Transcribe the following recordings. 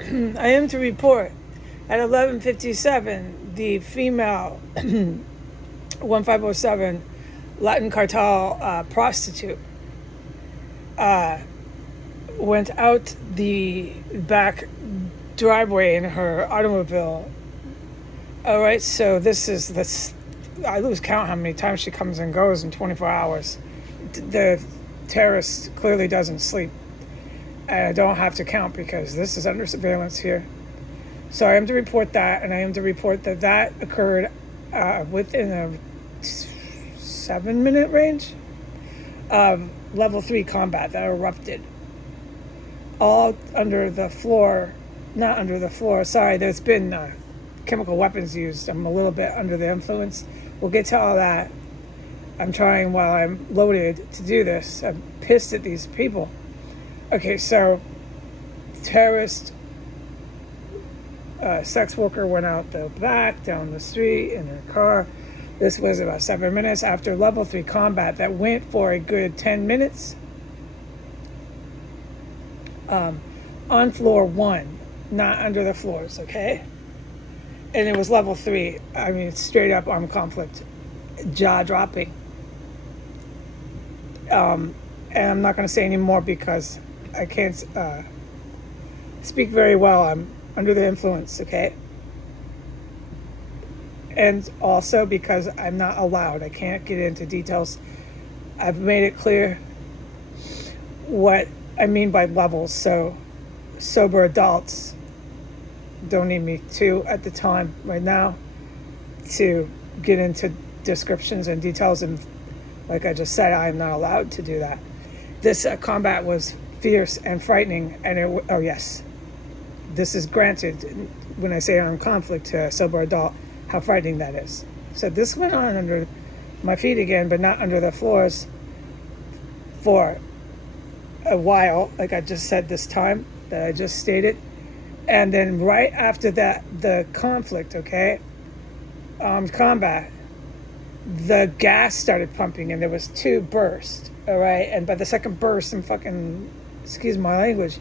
I am to report at 11:57 the female 1507 Latin cartel prostitute went out the back driveway in her automobile. All right, so this is this. I lose count how many times she comes and goes in 24 hours. The terrorist clearly doesn't sleep. And I don't have to count because this is under surveillance here. So I am to report that, and I am to report that that occurred within a 7-minute range of level 3 combat that erupted. All under the floor, not under the floor, sorry, there's been chemical weapons used. I'm a little bit under the influence. We'll get to all that. I'm trying while I'm loaded to do this. I'm pissed at these people. Okay, so terrorist sex worker went out the back, down the street in her car. This was about 7 minutes after level 3 combat that went for a good 10 minutes. On floor 1, not under the floors, okay? And it was level 3. I mean, straight up armed conflict, jaw dropping. And I'm not going to say any more because I can't speak very well. I'm under the influence, okay? And also because I'm not allowed. I can't get into details. I've made it clear what I mean by levels. So sober adults don't need me to at the time right now to get into descriptions and details. And like I just said, I'm not allowed to do that. This combat was fierce and frightening, and oh yes, this is granted when I say armed conflict to a sober adult, how frightening that is. So this went on under my feet again, but not under the floors for a while, like I just said this time that I just stated. And then right after that, the conflict, okay, armed combat, the gas started pumping and there was 2 bursts, all right? And by the second burst, I'm fucking, excuse my language,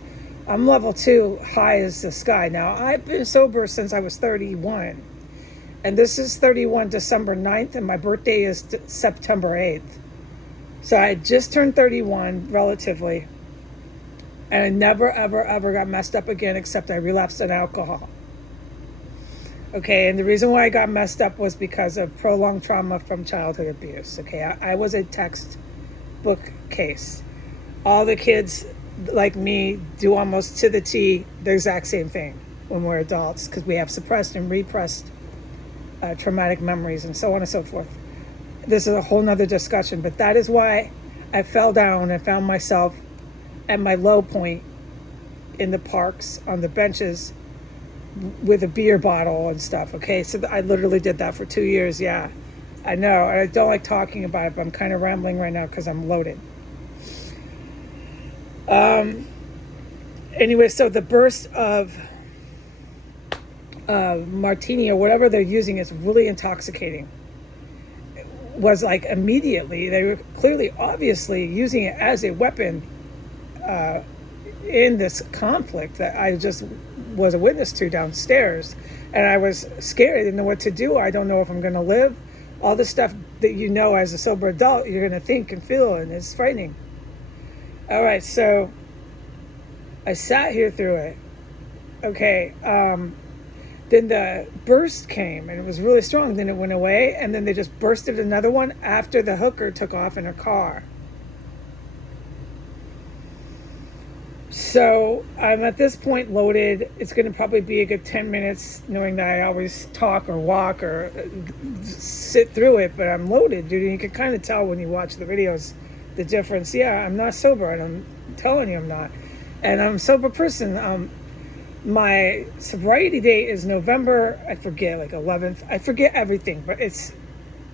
I'm level 2, high as the sky. Now, I've been sober since I was 31. And this is 31 December 9th, and my birthday is September 8th. So I just turned 31, relatively. And I never, ever, ever got messed up again, except I relapsed on alcohol. Okay, and the reason why I got messed up was because of prolonged trauma from childhood abuse. Okay, I was a textbook case. All the kids like me do almost to the T the exact same thing when we're adults because we have suppressed and repressed traumatic memories and so on and so forth. This is a whole nother discussion, but that is why I fell down and found myself at my low point in the parks on the benches with a beer bottle and stuff. Okay, so I literally did that for 2 years. Yeah, I know, and I don't like talking about it, but I'm kind of rambling right now because I'm loaded. Anyway, so the burst of martini or whatever they're using is really intoxicating. It was like immediately, they were clearly, obviously using it as a weapon in this conflict that I just was a witness to downstairs. And I was scared. I didn't know what to do. I don't know if I'm going to live. All the stuff that you know as a sober adult, you're going to think and feel, and it's frightening. All right, so I sat here through it. Okay, then the burst came, and it was really strong. Then it went away, and then they just bursted another one after the hooker took off in her car. So I'm at this point loaded. It's going to probably be a good 10 minutes, knowing that I always talk or walk or sit through it, but I'm loaded, dude. And you can kind of tell when you watch the videos the difference. Yeah, I'm not sober, and I'm telling you I'm not. And I'm a sober person. My sobriety date is November, I forget, like 11th. I forget everything, but it's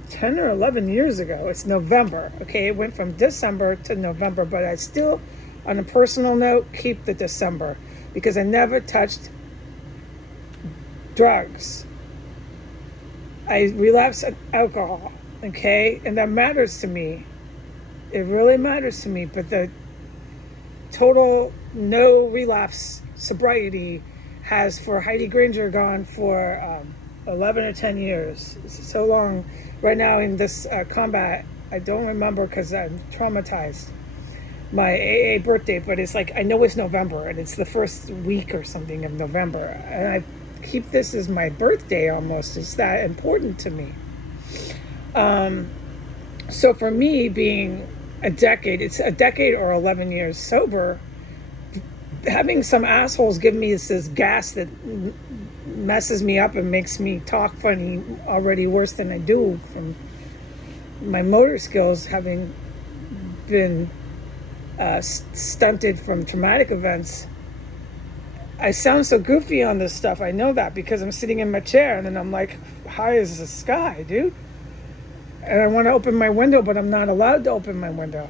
10 or 11 years ago. It's November, okay? It went from December to November, but I still, on a personal note, keep the December because I never touched drugs. I relapsed on alcohol, okay? And that matters to me. It really matters to me, but the total no relapse sobriety has for Heidi Granger gone for 11 or 10 years. It's so long. Right now in this combat, I don't remember because I'm traumatized. My AA birthday, but it's like I know it's November and it's the first week or something of November, and I keep this as my birthday almost. It's that important to me. So for me, being it's a decade or 11 years sober, having some assholes give me this gas that messes me up and makes me talk funny already worse than I do from my motor skills having been stunted from traumatic events. I sound so goofy on this stuff. I know that because I'm sitting in my chair and then I'm like high as the sky, dude. And I want to open my window, but I'm not allowed to open my window.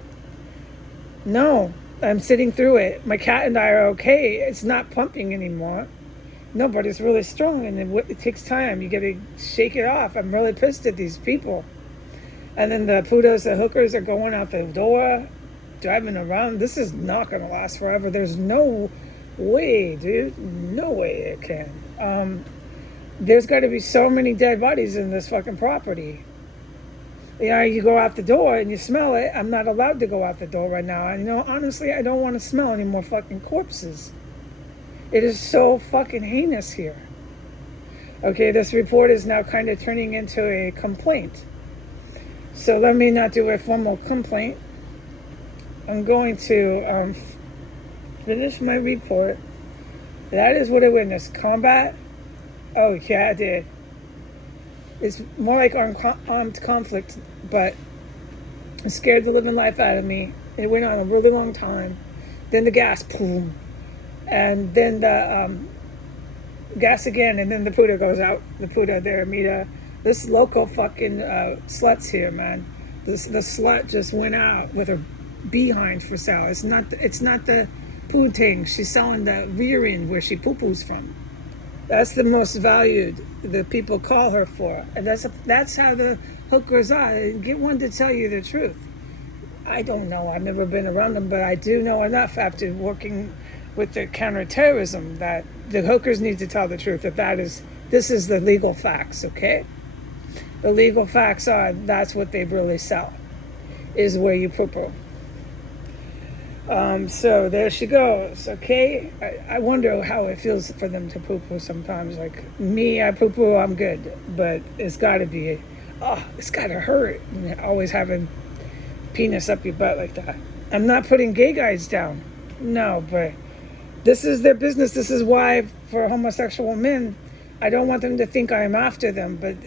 No, I'm sitting through it. My cat and I are okay. It's not pumping anymore. No, but it's really strong and it takes time. You got to shake it off. I'm really pissed at these people. And then the putos, the hookers are going out the door, driving around. This is not going to last forever. There's no way, dude. No way it can. There's got to be so many dead bodies in this fucking property. You go out the door and you smell it. I'm not allowed to go out the door right now. And honestly, I don't want to smell any more fucking corpses. It is so fucking heinous here. Okay, this report is now kind of turning into a complaint. So let me not do a formal complaint. I'm going to finish my report. That is what I witnessed. Combat? Oh, yeah, I did. It's more like armed conflict, but it scared the living life out of me. It went on a really long time. Then the gas, boom. And then the gas again, and then the puta goes out. The puta there, Mita. This local fucking sluts here, man. The slut just went out with her behind for sale. It's not the pooting. She's selling the rear end where she poo-poos from. That's the most valued that people call her for. And that's how the hookers are. Get one to tell you the truth. I don't know. I've never been around them, but I do know enough after working with the counterterrorism that the hookers need to tell the truth. This is the legal facts, okay? The legal facts are that's what they really sell, is where you poo-poo. So there she goes, okay? I wonder how it feels for them to poo-poo sometimes. Like me, I poo-poo, I'm good. But it's gotta it's gotta hurt. Always having penis up your butt like that. I'm not putting gay guys down. No, but this is their business. This is why for homosexual men, I don't want them to think I'm after them. But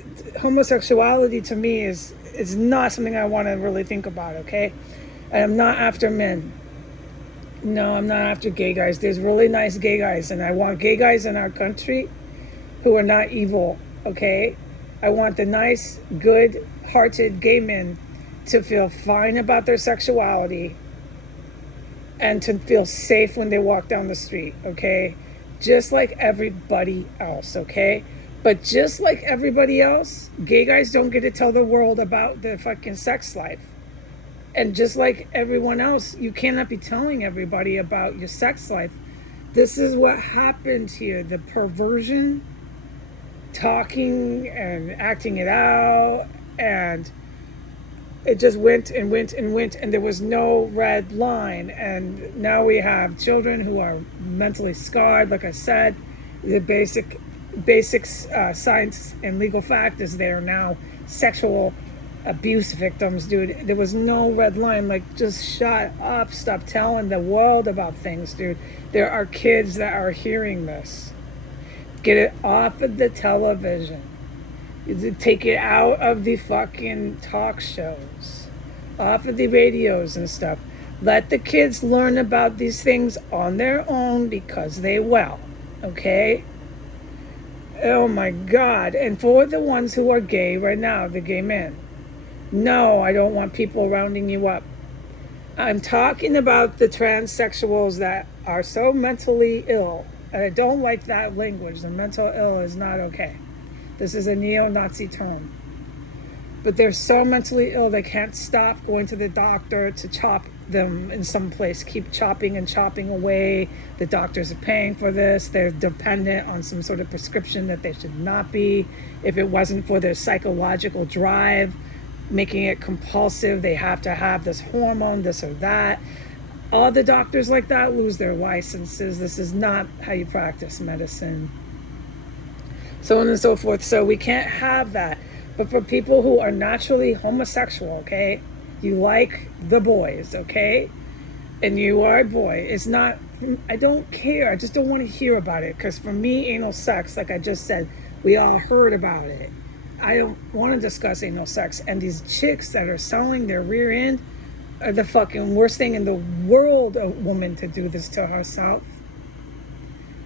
homosexuality to me is not something I want to really think about, okay? And I'm not after men. No, I'm not after gay guys. There's really nice gay guys, and I want gay guys in our country who are not evil, okay? I want the nice, good-hearted gay men to feel fine about their sexuality and to feel safe when they walk down the street, okay? Just like everybody else, okay? But just like everybody else, gay guys don't get to tell the world about their fucking sex life. And just like everyone else, you cannot be telling everybody about your sex life. This is what happened here. The perversion, talking and acting it out, and it just went and went and went, and there was no red line. And now we have children who are mentally scarred. Like I said, the basics science and legal fact is they are now sexual abuse victims, dude. There was no red line. Like, just shut up. Stop telling the world about things, dude. There are kids that are hearing this. Get it off of the television. Take it out of the fucking talk shows, off of the radios and stuff. Let the kids learn about these things on their own because they will, okay? Oh my God. And for the ones who are gay right now, the gay men, no, I don't want people rounding you up. I'm talking about the transsexuals that are so mentally ill. And I don't like that language. The mental ill is not okay. This is a neo-Nazi term. But they're so mentally ill they can't stop going to the doctor to chop them in some place, keep chopping and chopping away. The doctors are paying for this. They're dependent on some sort of prescription that they should not be. If it wasn't for their psychological drive, making it compulsive, they have to have this hormone, this or that. All the doctors like that lose their licenses. This is not how you practice medicine. So on and so forth. So we can't have that. But for people who are naturally homosexual, okay, you like the boys, okay, and you are a boy, it's not, I don't care. I just don't want to hear about it. Because for me, anal sex, like I just said, we all heard about it. I don't want to discuss anal sex. And these chicks that are selling their rear end are the fucking worst thing in the world, a woman to do this to herself.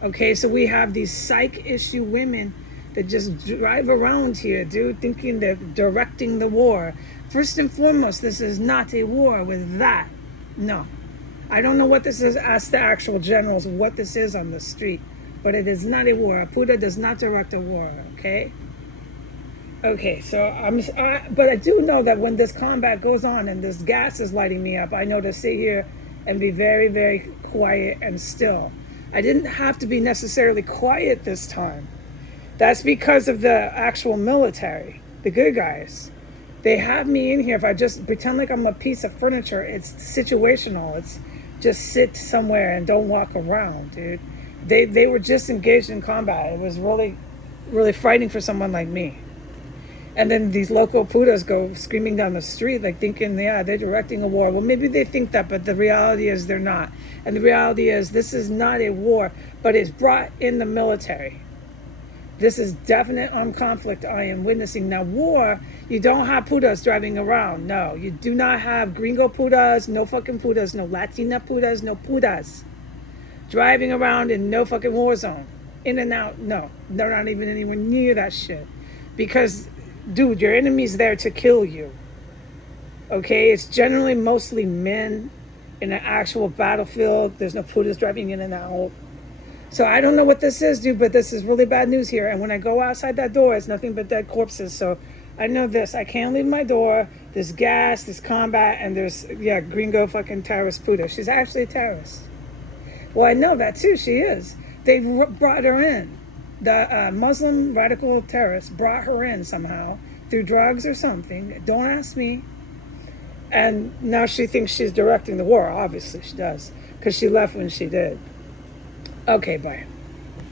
Okay, so we have these psych issue women that just drive around here, dude, thinking they're directing the war. First and foremost, this is not a war with that. No. I don't know what this is. Ask the actual generals what this is on the street. But it is not a war. A Buddha does not direct a war, okay? Okay, so but I do know that when this combat goes on and this gas is lighting me up, I know to sit here and be very, very quiet and still. I didn't have to be necessarily quiet this time. That's because of the actual military, the good guys. They have me in here. If I just pretend like I'm a piece of furniture, it's situational. It's just sit somewhere and don't walk around, dude. They were just engaged in combat. It was really, really frightening for someone like me. And then these local putas go screaming down the street, like thinking, yeah, they're directing a war. Well, maybe they think that, but the reality is they're not. And the reality is this is not a war, but it's brought in the military. This is definite armed conflict I am witnessing. Now, war, you don't have putas driving around. No, you do not have gringo putas, no fucking putas, no Latina putas, no putas. Driving around in no fucking war zone. In and out, no. They're not even anywhere near that shit. Because, dude, your enemy's there to kill you. Okay? It's generally mostly men in an actual battlefield. There's no putas driving in and out. So I don't know what this is, dude, but this is really bad news here. And when I go outside that door, it's nothing but dead corpses. So I know this. I can't leave my door. There's gas, there's combat, and there's, gringo fucking terrorist Puda. She's actually a terrorist. Well, I know that too. She is. They brought her in. The Muslim radical terrorists brought her in somehow through drugs or something. Don't ask me. And now she thinks she's directing the war. Obviously she does, because she left when she did. Okay, bye.